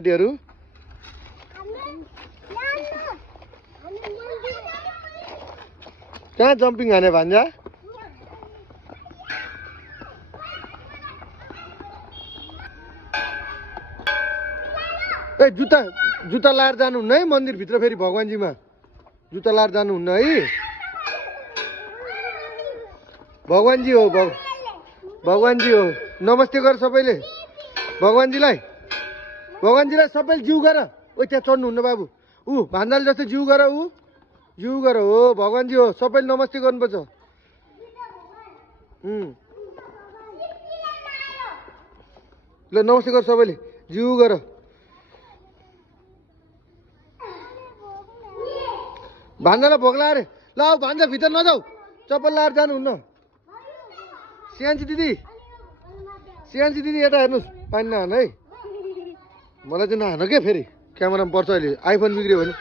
केटीहरू कहाँ जम्पिङ हाने भान्जा ए जुत्ता जुत्ता लाएर जानुहुन्न है मन्दिरभित्र फेरि भगवान्जीमा जुत्ता लाएर जानुहुन्न है भगवान्जी हो भगवान्जी हो नमस्ते गर सबैले भगवान्जीलाई सबैले जिउ गर ओ त्यहाँ चढ्नुहुन्न बाबु ऊ भान्जाले जस्तो जिउ गर हो भगवान्जी हो सबैले नमस्ते गर्नुपर्छ ल नमस्ते गर सबैले जिउ गर भान्जालाई भोग लाएर ल भान्जा भित्र नजाऊ चप्पल लाएर जानुहुन्न सियान्सी दिदी यता हेर्नुहोस् पानी नहान है मलाई चाहिँ नहान क्या फेरि क्यामेरामा पर्छ अहिले आइफोन बिग्रियो भने